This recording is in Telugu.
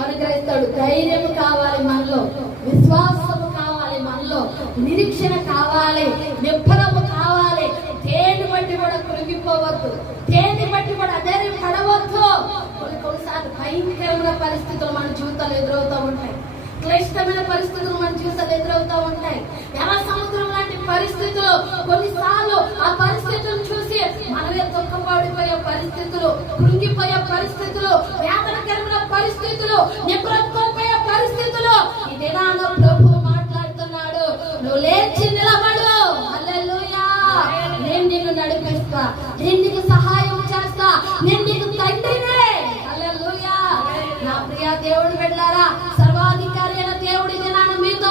అనుగ్రహిస్తాడు. ధైర్యం కావాలి మనలో, విశ్వాసము కావాలి మనలో, నిరీక్షణ కావాలి, నిబ్బరము కావాలి. దేని బట్టి కూడా కృంగిపోవద్దు, దేని బట్టి కూడా అధైర్యం పడవద్దు. కొన్నిసార్లు భయంకరమైన పరిస్థితులు మన జీవితాలు ఎదురవుతూ ఉంటాయి, క్లిష్టమైన పరిస్థితులు మన జీవితాలు ఎదురవుతూ ఉంటాయి. ఎలా సముద్రం లాంటి పరిస్థితులు, కొన్నిసార్లు ఆ పరిస్థితులను చూసి మనమే దుఃఖపడిపోయే పరిస్థితులు, కృంగిపోయే పరిస్థితులు, వేదనకరమైన పరిస్థితులు, నిబ్రతపోయే పరిస్థితులు. ఈ దినాన ప్రభు మాట్లాడుతున్నాడు, నువ్వు లేచి నిలబడు. హల్లెలూయా. నేను నిన్ను నడిపిస్తా, నేను నీకు సహాయం చేస్తా, నేను నీకు తండ్రినే. హల్లెలూయా. నా ప్రియ దేవుడు బిడ్డలారా, సర్వాధికారి అయిన దేవుడి దినాన మీతో